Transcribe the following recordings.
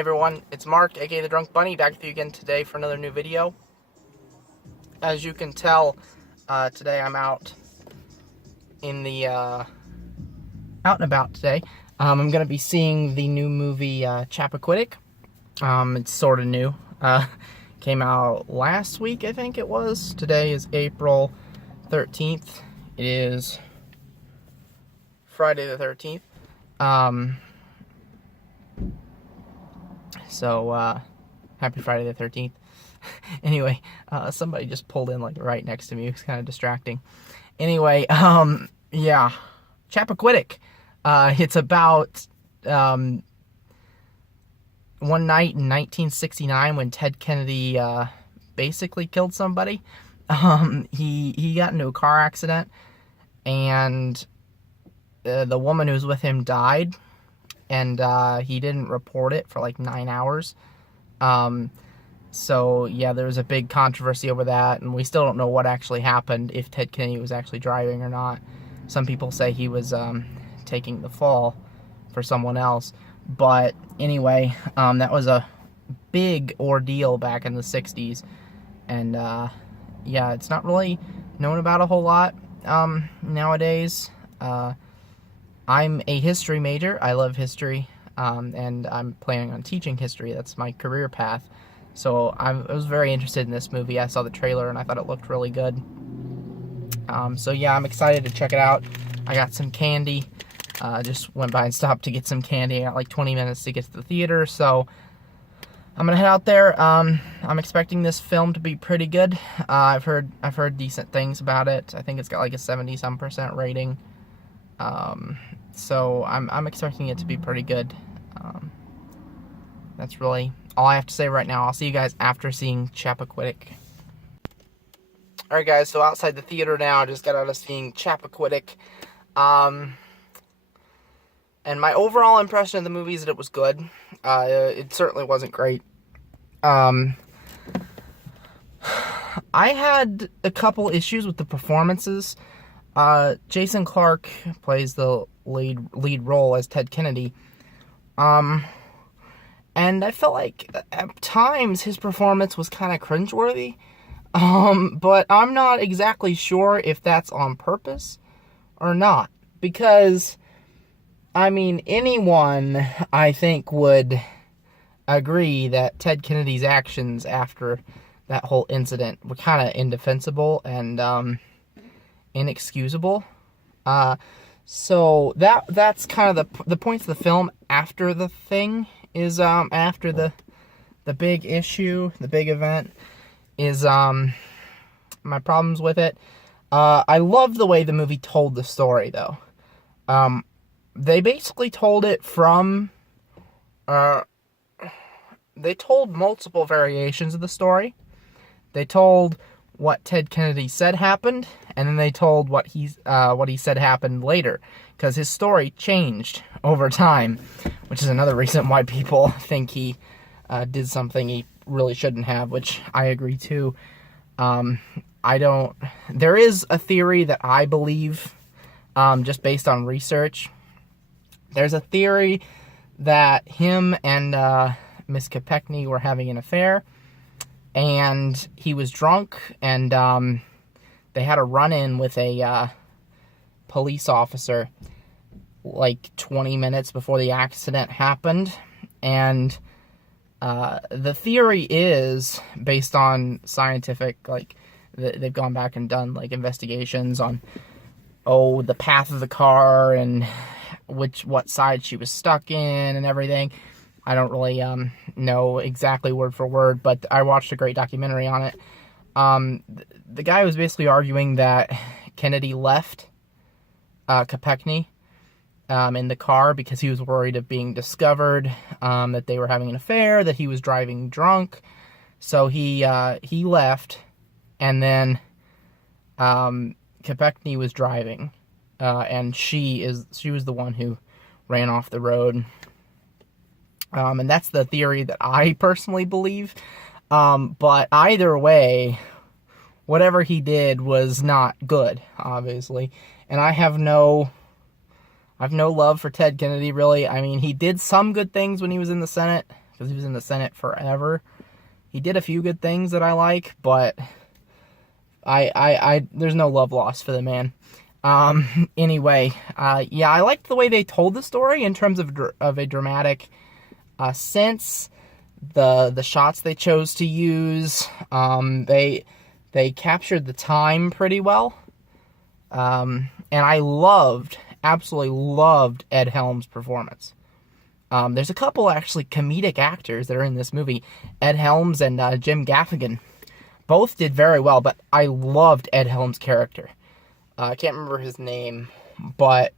everyone, it's Mark, aka The Drunk Bunny, back with you again today for another new video. As you can tell, today I'm out and about today. I'm going to be seeing the new movie, Chappaquidick. It's sort of new. Came out last week, I think it was. Today is April 13th. It is Friday the 13th. So, happy Friday the 13th. Anyway, somebody just pulled in, like, right next to me. It was kind of distracting. Anyway, yeah. Chappaquidick. It's about, one night in 1969 when Ted Kennedy, basically killed somebody. He got into a car accident, and the woman who was with him died, and he didn't report it for like 9 hours. So yeah, there was a big controversy over that, and we still don't know what actually happened, if Ted Kennedy was actually driving or not. Some people say he was taking the fall for someone else. But anyway, that was a big ordeal back in the 60s. And yeah, it's not really known about a whole lot nowadays. I'm a history major. I love history, and I'm planning on teaching history. That's my career path. So I was very interested in this movie. I saw the trailer, and I thought it looked really good. So yeah, I'm excited to check it out. I got some candy. Just went by and stopped to get some candy. I got like 20 minutes to get to the theater, so I'm gonna head out there. I'm expecting this film to be pretty good. I've heard decent things about it. I think it's got like a 70-some% rating. So I'm expecting it to be pretty good. That's really all I have to say right now. I'll see you guys after seeing Chappaquidick. Alright guys, so outside the theater now, I just got out of seeing Chappaquidick. And my overall impression of the movie is that it was good. It certainly wasn't great. I had a couple issues with the performances. Jason Clarke plays the lead role as Ted Kennedy. And I felt like at times his performance was kind of cringeworthy. But I'm not exactly sure if that's on purpose or not. Because, I mean, anyone, I think, would agree that Ted Kennedy's actions after that whole incident were kind of indefensible and inexcusable. So that's kind of the points of the film after the thing is after the big issue, the big event is my problems with it. I love the way the movie told the story, though. They basically told it from they told multiple variations of the story. They told what Ted Kennedy said happened, and then they told what he said happened later, because his story changed over time, which is another reason why people think he did something he really shouldn't have, which I agree too. There is a theory that I believe, just based on research. There's a theory that him and Miss Chappaquidick were having an affair, and he was drunk, and they had a run-in with a police officer like 20 minutes before the accident happened. And the theory is based on scientific, like, they've gone back and done like investigations on the path of the car and what side she was stuck in and everything. I don't really know exactly word for word, but I watched a great documentary on it. The guy was basically arguing that Kennedy left Chappaquidick in the car because he was worried of being discovered, that they were having an affair, that he was driving drunk. So he left, and then Chappaquidick was driving, and she was the one who ran off the road. And that's the theory that I personally believe. But either way, whatever he did was not good, obviously. And I have no love for Ted Kennedy, really. I mean, he did some good things when he was in the Senate. because he was in the Senate forever. He did a few good things that I like, but there's no love lost for the man. Anyway, yeah, I liked the way they told the story in terms of a dramatic sense. The shots they chose to use, they captured the time pretty well. And I absolutely loved Ed Helms' performance. There's a couple actually comedic actors that are in this movie. Ed Helms and Jim Gaffigan both did very well, but I loved Ed Helms' character. I can't remember his name, but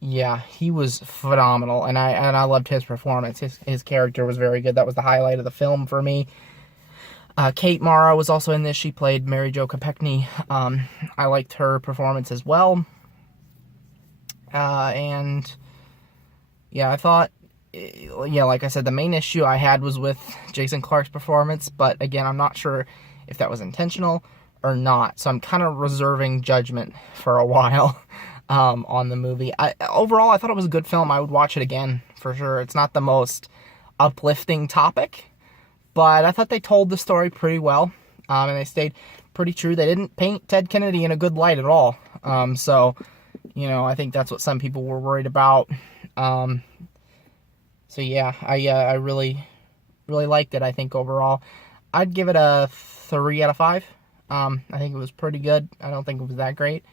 yeah, he was phenomenal, and I loved his performance. His character was very good. That was the highlight of the film for me. Kate Mara was also in this. She played Mary Jo Kopechne. I liked her performance as well. And yeah, I thought, yeah, like I said, the main issue I had was with Jason Clarke's performance, but again, I'm not sure if that was intentional or not, so I'm kind of reserving judgment for a while on the movie. Overall, I thought it was a good film. I would watch it again, for sure. It's not the most uplifting topic, but I thought they told the story pretty well, and they stayed pretty true. They didn't paint Ted Kennedy in a good light at all, so, you know, I think that's what some people were worried about. So yeah, I really liked it. I think overall, I'd give it a 3 out of 5. I think it was pretty good. I don't think it was that great,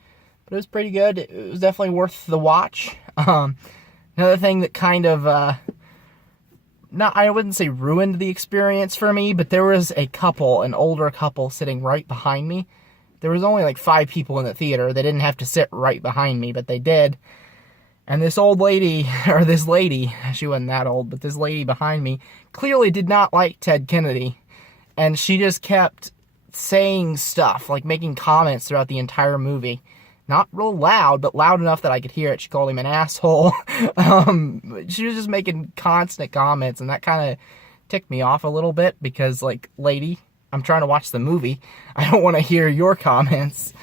but it was pretty good. It was definitely worth the watch. Another thing that kind of, I wouldn't say ruined the experience for me, but there was an older couple sitting right behind me. There was only like 5 people in the theater. They didn't have to sit right behind me, but they did. And this old lady, or this lady, she wasn't that old, but this lady behind me clearly did not like Ted Kennedy. And she just kept saying stuff, like making comments throughout the entire movie. Not real loud, but loud enough that I could hear it. She called him an asshole. She was just making constant comments, and that kind of ticked me off a little bit because, like, lady, I'm trying to watch the movie. I don't want to hear your comments.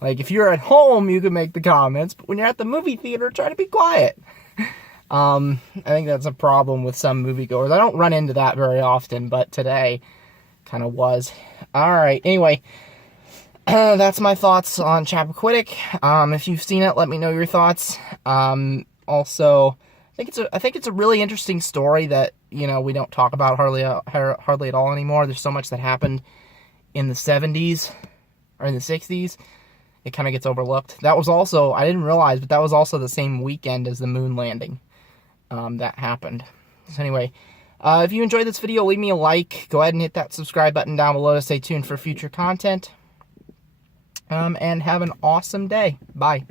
Like, if you're at home, you can make the comments, but when you're at the movie theater, try to be quiet. I think that's a problem with some moviegoers. I don't run into that very often, but today kind of was. Alright, anyway, that's my thoughts on Chappaquidick. If you've seen it, let me know your thoughts. Also, I think it's a really interesting story that, you know, we don't talk about hardly at all anymore. There's so much that happened in the 70s, or in the 60s. It kind of gets overlooked. That was also, I didn't realize, but that was also the same weekend as the moon landing that happened. So anyway, if you enjoyed this video, leave me a like. Go ahead and hit that subscribe button down below to stay tuned for future content. And have an awesome day. Bye.